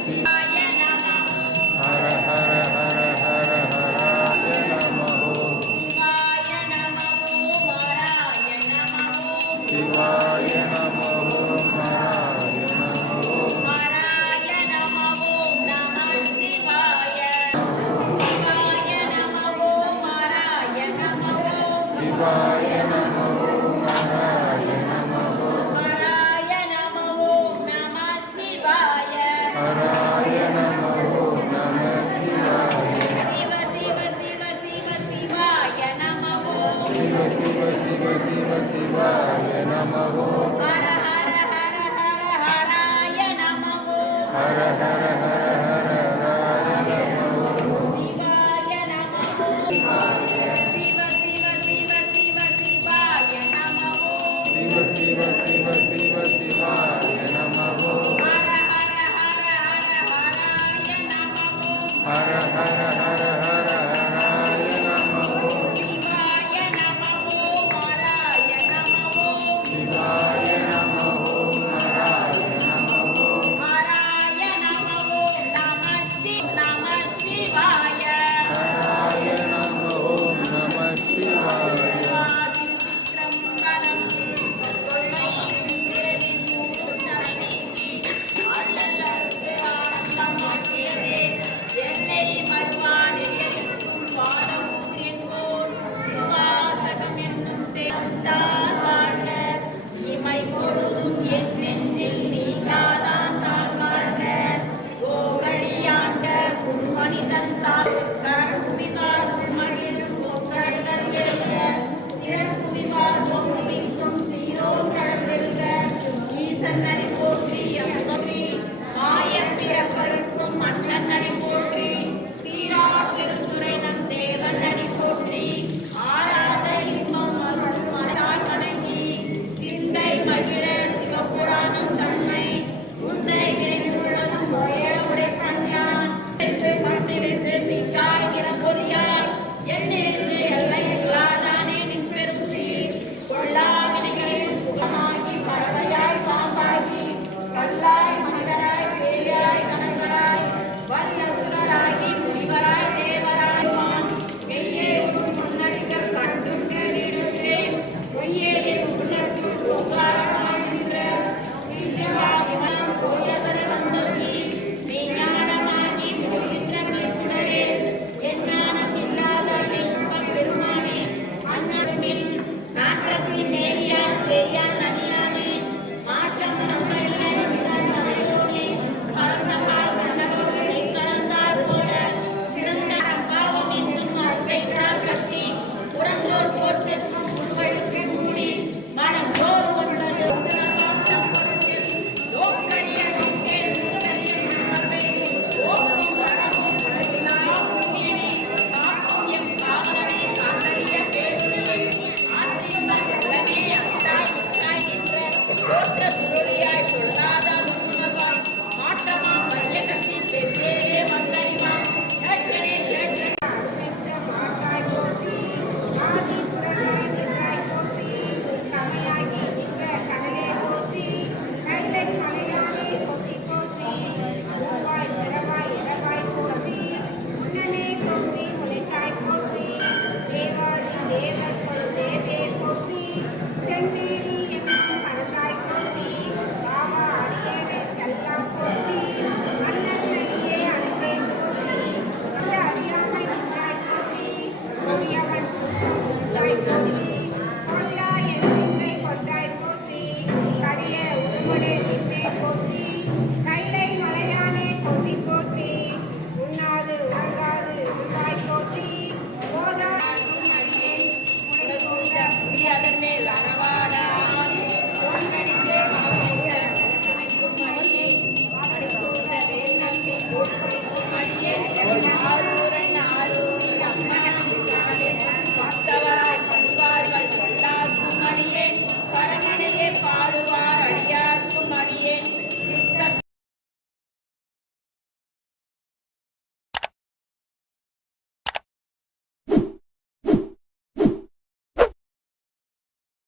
हर हर हर हर हराय नमो शिवाय नमो हराय नमो शिवाय Hare Hare Hare.